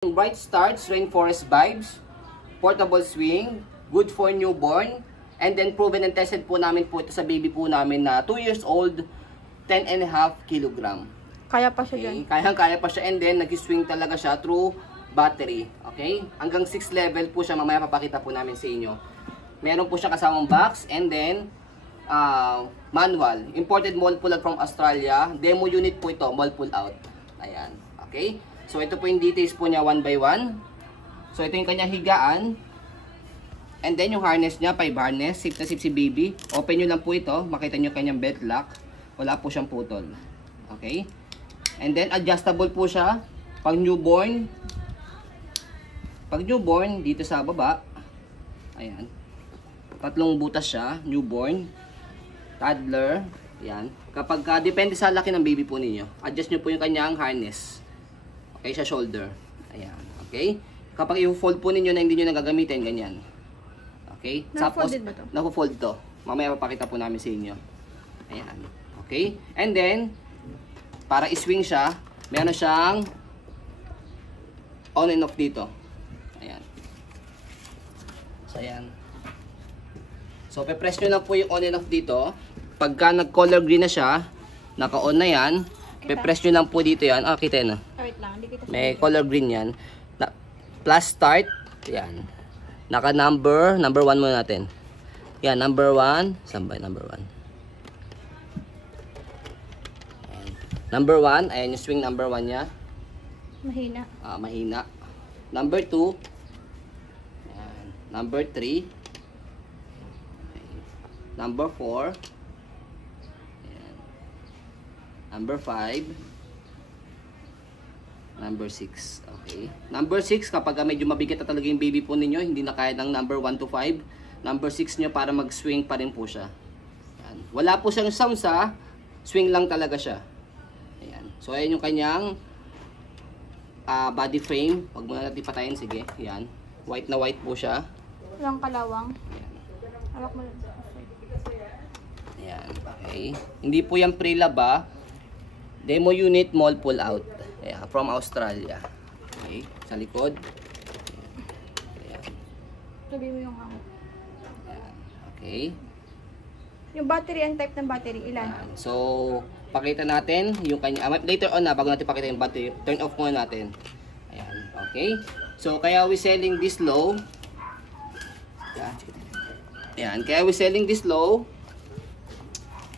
Bright Starts Rainforest Vibes, portable swing, good for newborn, and then proven and tested po namin po ito sa baby po namin na 2 years old, 10.5 kg. Kaya pa siya dyan. Kaya pa siya, and then nag-swing talaga siya through battery. Okay? Hanggang 6 level po siya, mamaya papakita po namin sa inyo. Meron po siya kasamang box, and then manual. Imported mold pull out from Australia. Demo unit po ito, mold pull out. Ayan. Okay? So, ito po yung details po niya 1 by 1. So, ito yung kanyang higaan. And then, yung harness niya, 5 harness. Safe na safe si baby. Open nyo lang po ito. Makita nyo kanyang belt lock. Wala po siyang putol. Okay? And then, adjustable po siya. Pag newborn. Pag newborn, dito sa baba. Ayan. 3 butas siya. Newborn. Toddler. Ayan. Kapag depende sa laki ng baby po ninyo, adjust nyo po yung kanyang harness. Okay, sa shoulder. Ayan. Okay? Kapag i-fold po ninyo na hindi nyo nagagamitin, ganyan. Okay? Naka-folded ba to? Naka-fold to. Mamaya papakita po namin sa inyo. Ayan. Okay? And then, para i-swing siya, meron siyang on and off dito. Ayan. So, ayan. So, pe-press nyo na po yung on and off dito. Pagka nag-color green na siya, naka-on na yan, pe-press nyo lang po dito yan. Ah, kita na. Wait lang, hindi kita May color green yan. Plus start. Yan. Naka-number 1 muna natin. Yan, number 1. Saan ba? Number 1. Number 1. Ayan yung swing number 1 niya. mahina. Mahina. Number 2. Ayan. Number 3. Number 4. Ayan. Number 5. Number 6. Okay. Number 6, kapag medyo mabigat na talaga yung baby po ninyo, hindi na kaya ng number 1 to 5. Number 6 nyo para mag-swing pa rin po siya. Ayan. Wala po siyang samsa, swing lang talaga siya. Ayan. So, ayan yung kanyang body frame. Huwag muna natin patayin. Sige. Ayan. White na white po siya. Walang kalawang. Ayan. Hawak mo lang. Ayan. Okay. Hindi po yan pre-lab ha. Demo unit, mold pull out. Ayan, from Australia. Okay, sa likod. Ayan. Sabi mo yung hawak. Ayan. Okay. Yung battery, ang type ng battery, ilan? Ayan. So, pakita natin yung kanya. Later on na, bago natin pakita yung battery, turn off muna natin. Ayan. Okay. So, kaya we selling this low. Ayan. Kaya we selling this low.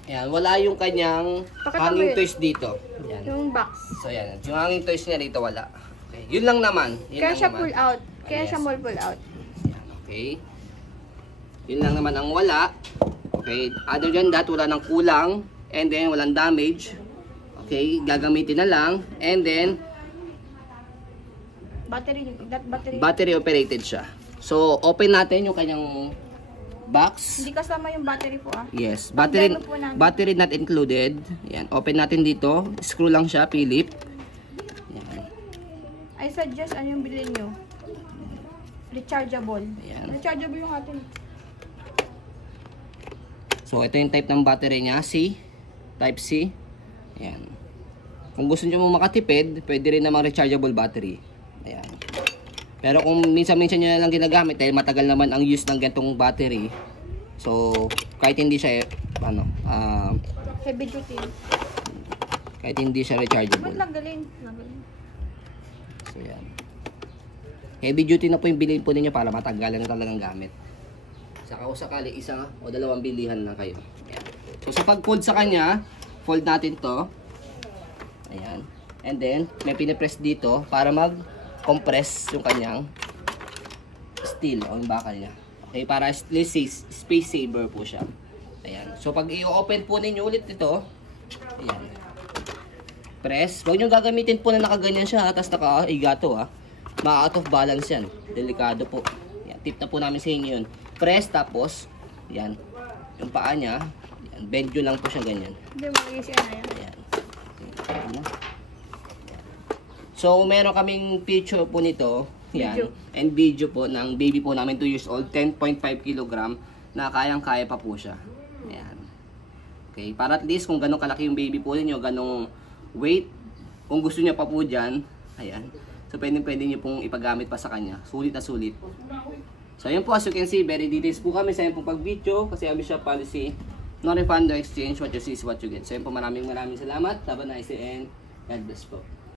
Ayan, wala yung kanyang hanging toys dito. Ayan. Yung box. So, ayan. Yung hanging toys niya dito wala. Okay. Yun lang naman. Yun Kaya lang siya naman. pull out. Kaya Yes. siya pull out. Ayan, okay. Yun lang naman ang wala. Okay. Other than that, wala nang kulang. And then, walang damage. Okay. Gagamitin na lang. And then, battery operated siya. So, open natin yung kanyang box. Hindi kasama yung battery po Yes, battery not included. Yan, open natin dito. Screw lang siya, Philip. Yan. I suggest ano yung bilhin nyo? Rechargeable. Ayan. Rechargeable yung atin. So, ito yung type ng battery niya, C. Type C. Ayan. Kung gusto nyo makatipid, pwede rin namang rechargeable battery. Ayan. Pero kung minsan-minsan nyo na lang ginagamit, dahil matagal naman ang use ng gantong battery. So, kahit hindi siya, heavy duty. Kahit hindi siya rechargeable. Ba't langgalin? So, yan. Heavy duty na po yung bilhin po ninyo para matagalan na talagang gamit. Saka o sakali, isa o dalawang bilihan lang kayo. Ayan. So, sa pag-fold sa kanya, fold natin to. Ayan. And then, may pinipress dito para mag-compress yung kanyang steel o yung bakal niya. Okay, para space saver po siya. Ayan. So, pag i-open po ninyo ulit ito, ayan. Press. Huwag nyo gagamitin po na nakaganyan siya, tapos naka-igato Ma-out of balance yan. Delikado po. Ayan. Tip na po namin sa inyo yun. Press, tapos, ayan. Yung paa niya, ayan. Bend nyo lang po siya ganyan. Hindi, mag-easy na yan. Ayan. Ayan. So, meron kaming picture po nito. Yan. Video. And video po ng baby po namin 2 years old, 10.5 kg na kayang-kaya pa po siya. Ayan. Okay, para at least kung ganong kalaki yung baby po ninyo, ganong weight, kung gusto niya pa po dyan, ayan. So pwede nyo pong ipagamit pa sa kanya. Sulit na sulit. So ayun po, as you can see, very details po kami sa pong pag-video kasi kami siya policy, no refund, no exchange, what you see is what you get. So ayun po, maraming salamat. Have a nice day and God bless po.